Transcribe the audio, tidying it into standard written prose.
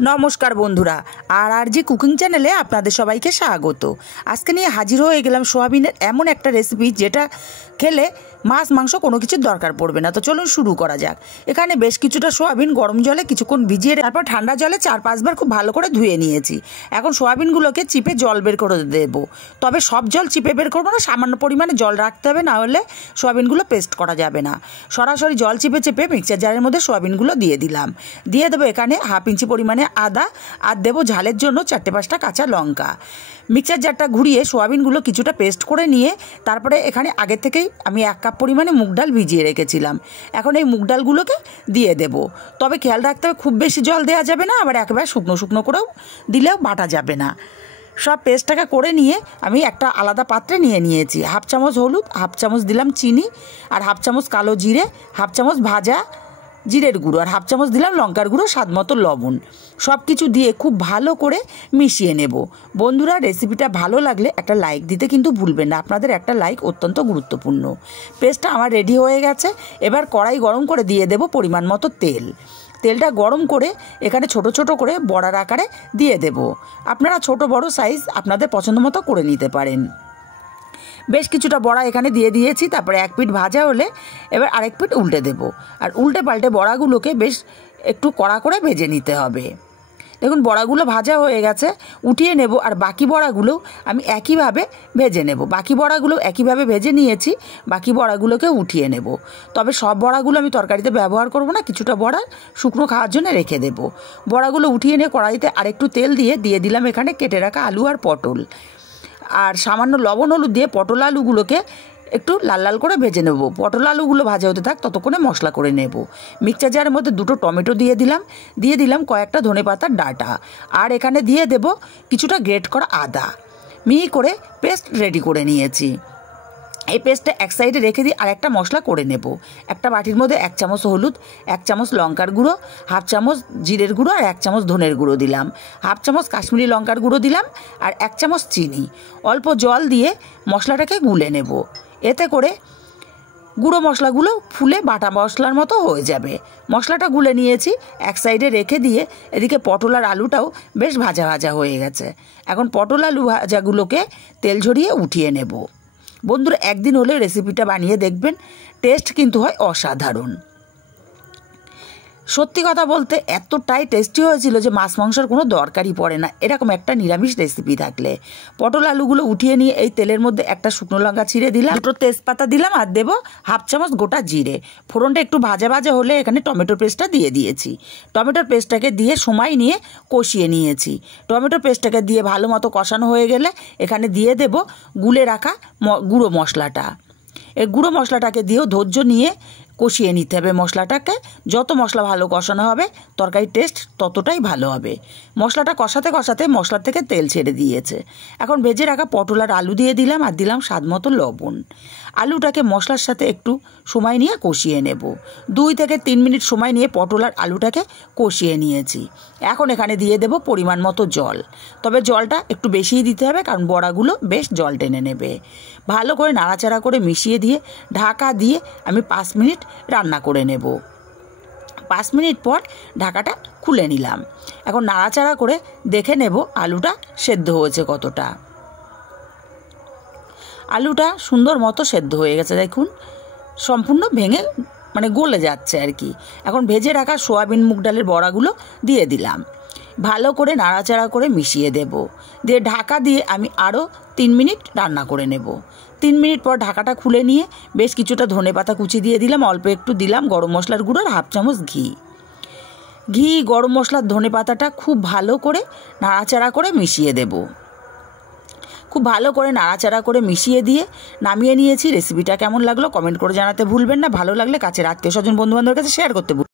নমস্কার বন্ধুরা, আর জি কুকিং চ্যানেলে আপনাদের সবাইকে স্বাগত। আজকে নিয়ে হাজির হয়ে গেলাম সোয়াবিনের এমন একটা রেসিপি যেটা খেলে মাছ মাংস কোনো কিছুর দরকার পড়বে না। তো চলুন শুরু করা যাক। এখানে বেশ কিছুটা সোয়াবিন গরম জলে কিছুক্ষণ ভিজিয়ে তারপর ঠান্ডা জলে 4-5 বার খুব ভালো করে ধুয়ে নিয়েছি। এখন সোয়াবিনগুলোকে চিপে জল বের করে দেবো। তবে সব জল চিপে বের করবো না, সামান্য পরিমাণে জল রাখতে হবে, না হলে সোয়াবিনগুলো পেস্ট করা যাবে না। সরাসরি জল চিপে চেপে মিক্সার জারের মধ্যে সোয়াবিনগুলো দিয়ে দিলাম। দিয়ে দেবো এখানে 1/2 ইঞ্চি পরিমাণে আদা, আর দেবো ঝালের জন্য 4-5টা কাঁচা লঙ্কা। মিক্সার জারটা ঘুরিয়ে সোয়াবিনগুলো কিছুটা পেস্ট করে নিয়ে তারপরে এখানে আগে থেকেই আমি 1 কাপ পরিমাণে মুগ ডাল ভিজিয়ে রেখেছিলাম। এখন এই মুগ ডালগুলোকে দিয়ে দেব। তবে খেয়াল রাখতে হবে খুব বেশি জল দেওয়া যাবে না, আবার একেবারে শুকনো শুকনো করেও দিলেও বাটা যাবে না। সব পেস্টটাকে করে নিয়ে আমি একটা আলাদা পাত্রে নিয়ে নিয়েছি। 1/2 চামচ হলুদ, 1/2 চামচ দিলাম চিনি, আর 1/2 চামচ কালো জিরে, 1/2 চামচ ভাজা জিরের গুঁড়ো, আর 1/2 চামচ দিলাম লঙ্কার গুঁড়ো, স্বাদ মতো লবণ। সব কিছু দিয়ে খুব ভালো করে মিশিয়ে নেব। বন্ধুরা, রেসিপিটা ভালো লাগলে একটা লাইক দিতে কিন্তু ভুলবেন না, আপনাদের একটা লাইক অত্যন্ত গুরুত্বপূর্ণ। পেস্টটা আমার রেডি হয়ে গেছে। এবার কড়াই গরম করে দিয়ে দেব পরিমাণ মতো তেল। তেলটা গরম করে এখানে ছোট ছোট করে বড়ার আকারে দিয়ে দেব। আপনারা ছোট বড় সাইজ আপনাদের পছন্দ মতো করে নিতে পারেন। বেশ কিছুটা বড়া এখানে দিয়ে দিয়েছি। তারপরে 1 পিঠ ভাজা হলে এবার আরেক পিঠ উল্টে দেব, আর উল্টে পাল্টে বড়াগুলোকে বেশ একটু কড়া করে ভেজে নিতে হবে। দেখুন বড়াগুলো ভাজা হয়ে গেছে, উঠিয়ে নেব। আর বাকি বড়াগুলো আমি একইভাবে ভেজে নেব। বাকি বড়াগুলো একইভাবে ভেজে নিয়েছি, বাকি বড়াগুলোকে উঠিয়ে নেব। তবে সব বড়াগুলো আমি তরকারিতে ব্যবহার করব না, কিছুটা বড়া শুকনো খাওয়ার জন্য রেখে দেব। বড়াগুলো উঠিয়ে নিয়ে কড়াইতে আরেকটু তেল দিয়ে দিলাম এখানে কেটে রাখা আলু আর পটল, আর সামান্য লবণ হলুদ দিয়ে পটল আলুগুলোকে একটু লাল লাল করে ভেজে নেব। পটল আলুগুলো ভাজা হতে থাক, ততক্ষণে মশলা করে নেব। মিক্সচার জারের মধ্যে 2টো টমেটো দিয়ে দিলাম কয়েকটা ধনেপাতার ডাঁটা, আর এখানে দিয়ে দেব কিছুটা গ্রেট করা আদা। মিহি করে পেস্ট রেডি করে নিয়েছি। এই পেস্টটা এক সাইডে রেখে দিয়ে আর একটা মশলা করে নেব। একটা বাটির মধ্যে 1 চামচ হলুদ, 1 চামচ লঙ্কার গুঁড়ো, 1/2 চামচ জিরের গুঁড়ো, আর 1 চামচ ধনের গুঁড়ো দিলাম, 1/2 চামচ কাশ্মীরি লঙ্কার গুঁড়ো দিলাম, আর 1 চামচ চিনি। অল্প জল দিয়ে মশলাটাকে গুলে নেব। এতে করে গুঁড়ো মশলাগুলো ফুলে বাটা মশলার মতো হয়ে যাবে। মশলাটা গুলে নিয়েছি, এক সাইডে রেখে দিয়ে এদিকে পটল আর আলুটাও বেশ ভাজা ভাজা হয়ে গেছে। এখন পটল আলু ভাজাগুলোকে তেল ঝরিয়ে উঠিয়ে নেব। বন্ধুরা, একদিন হলে রেসিপিটা বানিয়ে দেখবেন, টেস্ট কিন্তু হয় অসাধারণ। সত্যি কথা বলতে এতটাই টেস্টি হয়েছিল যে মাছ মাংসের কোনো দরকারই পড়ে না এরকম একটা নিরামিষ রেসিপি থাকলে। পটল আলুগুলো উঠিয়ে নিয়ে এই তেলের মধ্যে একটা শুকনো লঙ্কা ছিঁড়ে দিলাম, 2টো তেজপাতা দিলাম, আর দেবো 1/2 চামচ গোটা জিরে। ফোড়নটা একটু ভাজা ভাজা হলে এখানে টমেটো পেস্টটা দিয়ে দিয়েছি। টমেটোর পেস্টটাকে দিয়ে সময় নিয়ে কষিয়ে নিয়েছি। টমেটো পেস্টটাকে দিয়ে ভালো মতো কষানো হয়ে গেলে এখানে দিয়ে দেব গুলে রাখা গুঁড়ো মশলাটা। এই গুঁড়ো মশলাটাকে দিয়েও ধৈর্য নিয়ে কষিয়ে নিতে হবে মশলাটাকে। যত মশলা ভালো কষানো হবে তরকারির টেস্ট ততটাই ভালো হবে। মশলাটা কষাতে কষাতে মশলা থেকে তেল ছেড়ে দিয়েছে। এখন ভেজে রাখা পটল আর আলু দিয়ে দিলাম, আর দিলাম স্বাদ মতো লবণ। আলুটাকে মশলার সাথে একটু সময় নিয়ে কষিয়ে নেব। 2 থেকে 3 মিনিট সময় নিয়ে পটল আর আলুটাকে কষিয়ে নিয়েছি। এখন এখানে দিয়ে দেব পরিমাণ মতো জল। তবে জলটা একটু বেশিই দিতে হবে, কারণ বড়াগুলো বেশ জল টেনে নেবে। ভালো করে নাড়াচাড়া করে মিশিয়ে দিয়ে ঢাকা দিয়ে আমি 5 মিনিট রান্না করে নেব। 5 মিনিট পর ঢাকাটা খুলে নিলাম। এখন নাড়াচাড়া করে দেখে নেব আলুটা সেদ্ধ হয়েছে কতটা। আলুটা সুন্দর মতো সেদ্ধ হয়ে গেছে, দেখুন সম্পূর্ণ ভেঙে গলে যাচ্ছে আর কি। এখন ভেজে রাখা সোয়াবিন মুগ ডালের বড়াগুলো দিয়ে দিলাম। ভালো করে নাড়াচাড়া করে মিশিয়ে দেব। দিয়ে ঢাকা দিয়ে আমি আরও 3 মিনিট রান্না করে নেব। 3 মিনিট পর ঢাকাটা খুলে নিয়ে বেশ কিছুটা ধনেপাতা কুচি দিয়ে দিলাম, অল্প একটু দিলাম গরম মশলার গুঁড়ো, আর 1/2 চামচ ঘি। গরম মশলার ধনেপাতাটা খুব ভালো করে নাড়াচাড়া করে মিশিয়ে দেব। খুব ভালো করে নাড়াচাড়া করে মিশিয়ে দিয়ে নামিয়ে নিয়েছি। রেসিপিটা কেমন লাগলো কমেন্ট করে জানাতে ভুলবেন না। ভালো লাগলে কাছের আত্মীয় স্বজন বন্ধু বান্ধবের কাছে শেয়ার করতে ভুলবেন না।